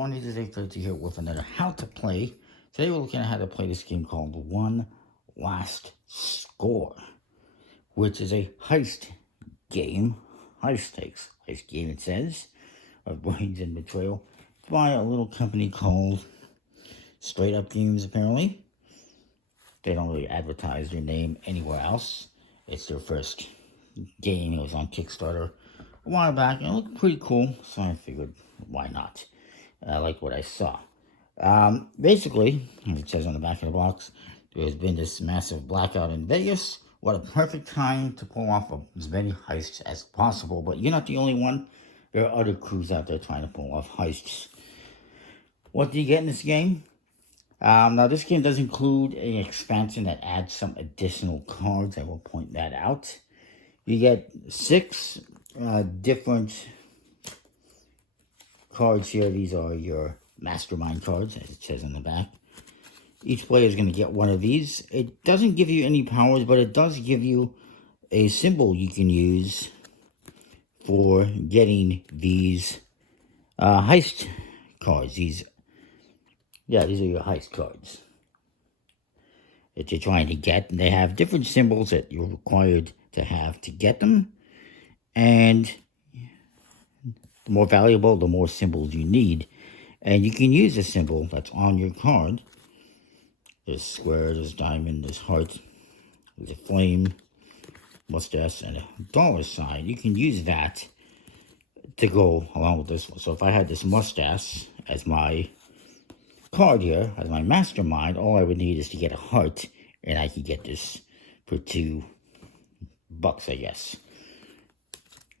everyone, this is A30 here with another How to Play. Today we're looking at how to play this game called One Last Score, which is a heist game, high stakes heist game it says, of brains and betrayal. It's by a little company called Straight Up Games apparently. They don't really advertise their name anywhere else. It's their first game. It was on Kickstarter a while back and it looked pretty cool, so I figured why not. I liked what I saw. Basically, as it says on the back of the box, there has been this massive blackout in Vegas. What a perfect time to pull off as many heists as possible. But you're not the only one. There are other crews out there trying to pull off heists. What do you get in this game? Now, this game does include an expansion that adds some additional cards. I will point that out. You get 6 different cards here. These are your mastermind cards, as it says on the back. Each player is going to get one of these. It doesn't give you any powers, but it does give you a symbol you can use for getting these heist cards. These are your heist cards that you're trying to get. And they have different symbols that you're required to have to get them. And the more valuable, the more symbols you need. And you can use a symbol that's on your card. There's square, there's diamond, there's heart, there's a flame, mustache, and a dollar sign. You can use that to go along with this one. So if I had this mustache as my card here, as my mastermind, all I would need is to get a heart, and I could get this for $2, I guess,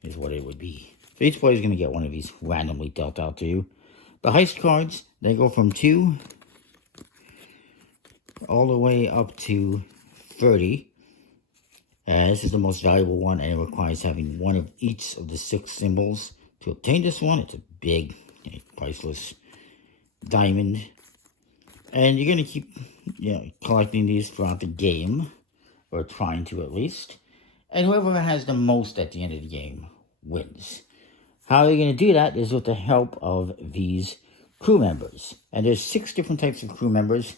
is what it would be. So each player is going to get one of these randomly dealt out to you. The heist cards, they go from 2 all the way up to 30. This is the most valuable one, and it requires having one of each of the 6 symbols to obtain this one. It's a big, priceless diamond. And you're going to keep, collecting these throughout the game, or trying to at least. And whoever has the most at the end of the game wins. How you're going to do that is with the help of these crew members. And there's 6 different types of crew members.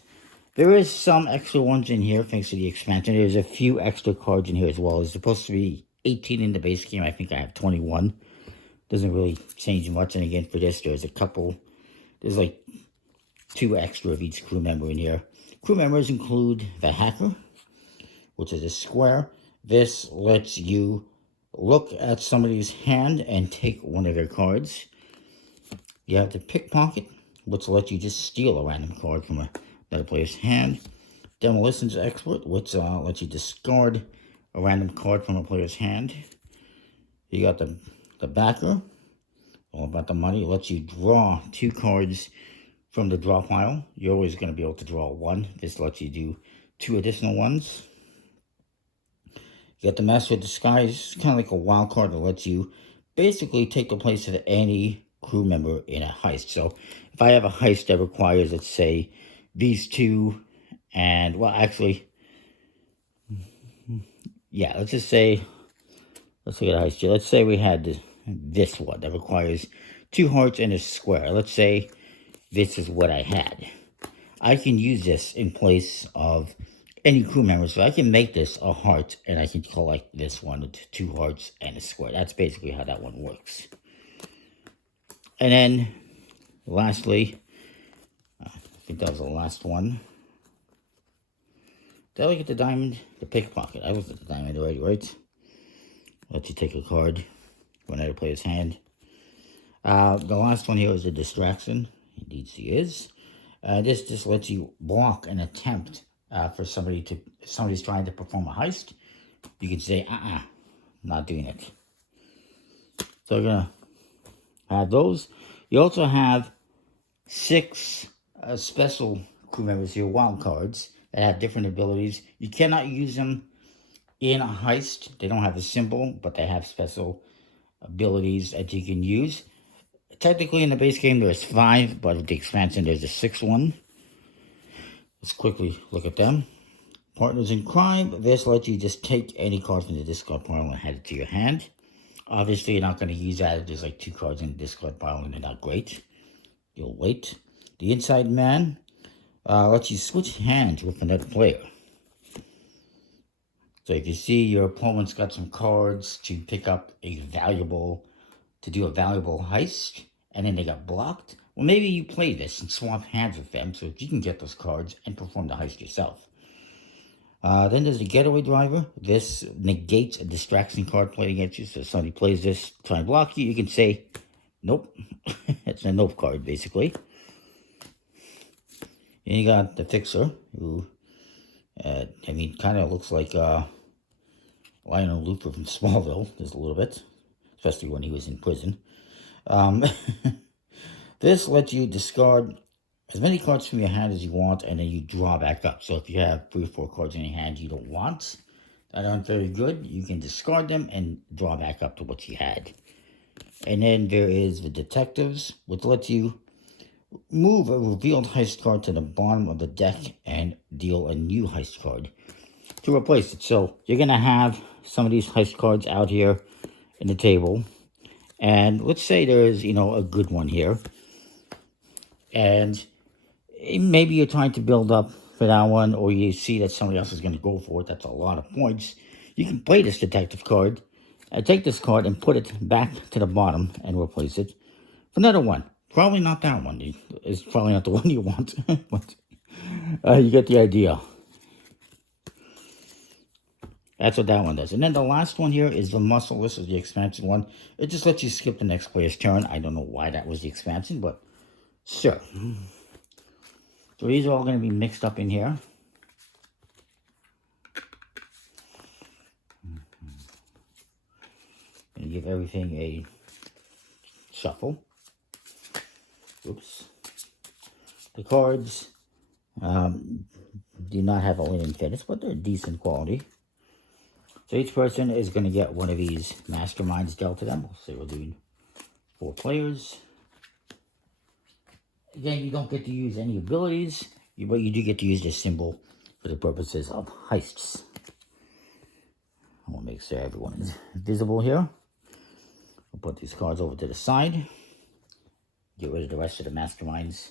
There is some extra ones in here thanks to the expansion. There's a few extra cards in here as well. There's supposed to be 18 in the base game. I think I have 21. Doesn't really change much. And again, for this, there's like 2 extra of each crew member in here. Crew members include the hacker, which is a square. This lets you look at somebody's hand and take one of their cards. You have the pickpocket, which lets you just steal a random card from another player's hand. Demolitions expert, which lets you discard a random card from a player's hand. You got the backer, all about the money. It lets you draw 2 cards from the draw pile. You're always going to be able to draw 1. This lets you do 2 additional ones. You got the Master of Disguise, kind of like a wild card that lets you basically take the place of any crew member in a heist. So if I have a heist that requires, let's say, these 2, and, well, actually, yeah, let's look at a heist here. Let's say we had this one that requires 2 hearts and a square. Let's say this is what I had. I can use this in place of any crew member. So I can make this a heart, and I can collect this one with 2 hearts and a square. That's basically how that one works. And then, lastly, I think that was the last one. Did I look at the diamond? The pickpocket. I looked at the diamond already, right? Let you take a card from another player's hand. The last one here is the distraction. Indeed she is. This just lets you block an attempt for somebody's trying to perform a heist. You can say, not doing it. So we're going to add those. You also have 6 special crew members here, wild cards, that have different abilities. You cannot use them in a heist. They don't have a symbol, but they have special abilities that you can use. Technically, in the base game, there's 5, but with the expansion, there's a 6th one. Let's quickly look at them. Partners in crime. This lets you just take any card from the discard pile and add it to your hand. Obviously, you're not going to use that if there's like 2 cards in the discard pile and they're not great. You'll wait. The inside man lets you switch hands with another player. So if you see your opponent's got some cards to pick up a valuable, to do a valuable heist, and then they got blocked, well, maybe you play this and swap hands with them so that you can get those cards and perform the heist yourself. Then there's the getaway driver. This negates a distraction card played against you. So if somebody plays this, try and block you, you can say, nope. It's a nope card, basically. And you got the fixer, who, kind of looks like Lionel Luthor from Smallville, just a little bit, especially when he was in prison. This lets you discard as many cards from your hand as you want, and then you draw back up. So if you have 3 or 4 cards in your hand you don't want, that aren't very good, you can discard them and draw back up to what you had. And then there is the detectives, which lets you move a revealed heist card to the bottom of the deck and deal a new heist card to replace it. So you're going to have some of these heist cards out here in the table. And let's say there's, a good one here. And maybe you're trying to build up for that one, or you see that somebody else is going to go for it. That's a lot of points. You can play this detective card, take this card and put it back to the bottom and replace it for another one. Probably not that one. It's probably not the one you want, but you get the idea. That's what that one does. And then the last one here is the muscle. This is the expansion one. It just lets you skip the next player's turn. I don't know why that was the expansion, but sure. So these are all going to be mixed up in here. And give everything a shuffle. Oops. The cards do not have a linen finish, but they're decent quality. So each person is going to get one of these masterminds dealt to them. So we're doing 4 players. Again, you don't get to use any abilities, but you do get to use this symbol for the purposes of heists. I want to make sure everyone is visible here. We'll put these cards over to the side. Get rid of the rest of the masterminds.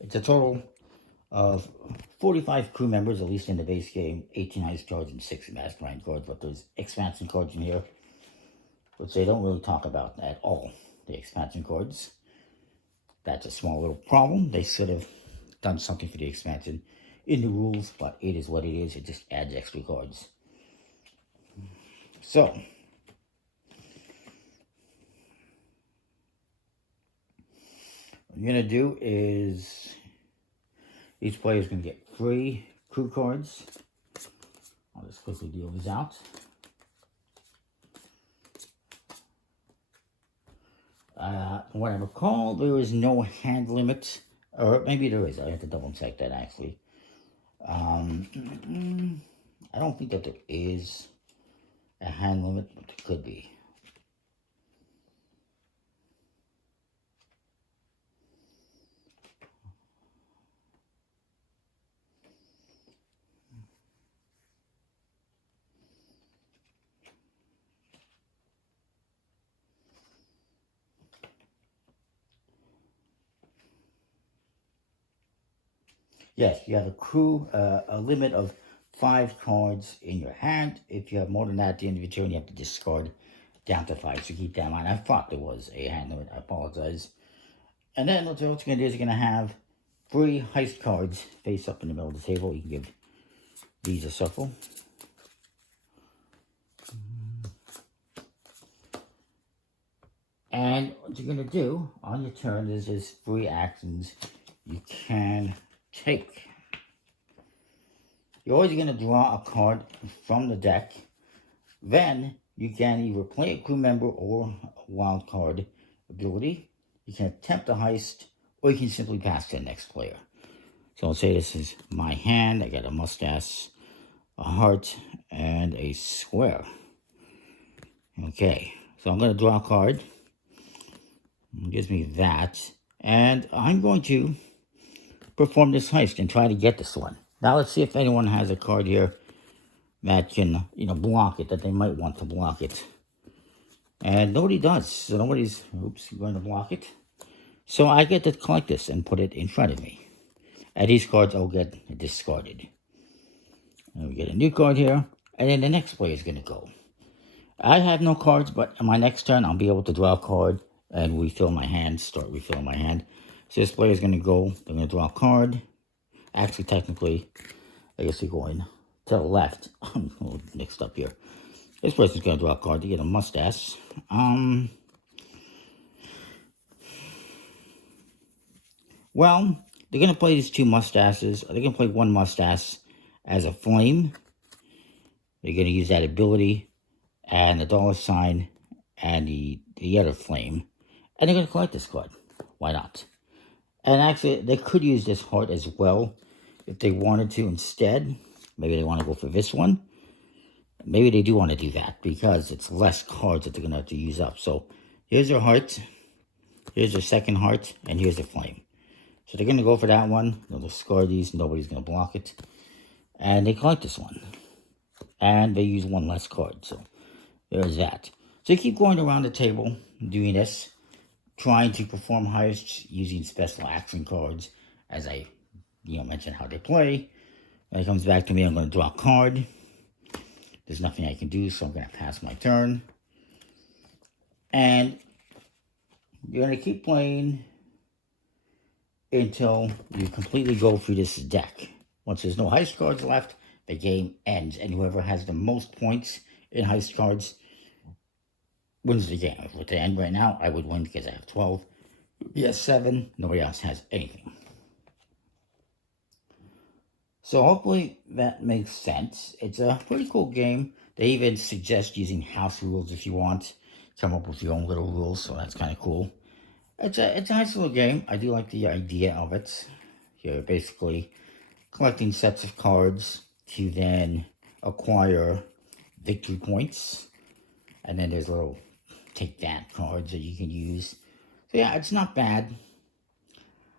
It's a total of 45 crew members, at least in the base game, 18 heist cards and 6 mastermind cards, but there's expansion cards in here, which they don't really talk about at all, the expansion cards. That's a small little problem. They should have done something for the expansion in the rules, but it is what it is. It just adds extra cards. So, what I'm going to do is each player is going to get 3 crew cards. I'll just quickly deal these out. What I recall, there is no hand limit, or maybe there is. I have to double check that actually. I don't think that there is a hand limit, but there could be. Yes, you have a limit of 5 cards in your hand. If you have more than that at the end of your turn, you have to discard down to 5. So keep that in mind. I thought there was a hand limit. I apologize. And then what you're going to do is you're going to have 3 heist cards face up in the middle of the table. You can give these a shuffle. And what you're going to do on your turn is there's 3 actions you can take. You're always going to draw a card from the deck. Then you can either play a crew member or a wild card ability. You can attempt a heist, or you can simply pass to the next player. So I'll say this is my hand. I got a mustache, a heart, and a square. Okay, so I'm going to draw a card. It gives me that. And I'm going to perform this heist and try to get this one. Now let's see if anyone has a card here that can, block it, that they might want to block it. And nobody does. So nobody's, oops, going to block it. So I get to collect this and put it in front of me. And these cards will get discarded. And we get a new card here. And then the next player is going to go. I have no cards, but on my next turn, I'll be able to draw a card and refill my hand, start refilling my hand. So this player is going to go. They're going to draw a card. Actually, technically, I guess we're going to the left. I'm a little mixed up here. This person's going to draw a card to get a mustache. Well, they're going to play these two mustaches. They're going to play one mustache as a flame. They're going to use that ability and the dollar sign and the other flame. And they're going to collect this card. Why not? And actually, they could use this heart as well if they wanted to instead. Maybe they want to go for this one. Maybe they do want to do that because it's less cards that they're going to have to use up. So here's their heart. Here's their second heart. And here's the flame. So they're going to go for that one. They'll discard these. Nobody's going to block it. And they collect this one. And they use one less card. So there's that. So you keep going around the table doing this. Trying to perform heists using special action cards. As I mentioned how they play. When it comes back to me, I'm going to draw a card. There's nothing I can do, so I'm going to pass my turn. And you're going to keep playing until you completely go through this deck. Once there's no heist cards left, the game ends. And whoever has the most points in heist cards wins the game. If it were to end right now, I would win because I have 12. He has 7. Nobody else has anything. So hopefully that makes sense. It's a pretty cool game. They even suggest using house rules if you want. Come up with your own little rules, so that's kind of cool. It's a nice little game. I do like the idea of it. You're basically collecting sets of cards to then acquire victory points. And then there's little take that cards that you can use. So yeah, it's not bad.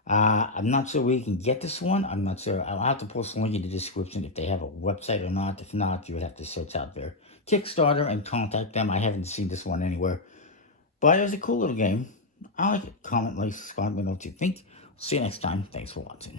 I'm not sure where you can get this one. I'm not sure. I'll have to post a link in the description if they have a website or not. If not, you would have to search out their Kickstarter and contact them. I haven't seen this one anywhere. But it was a cool little game. I like it. Comment, like, subscribe, let me know what you think. See you next time. Thanks for watching.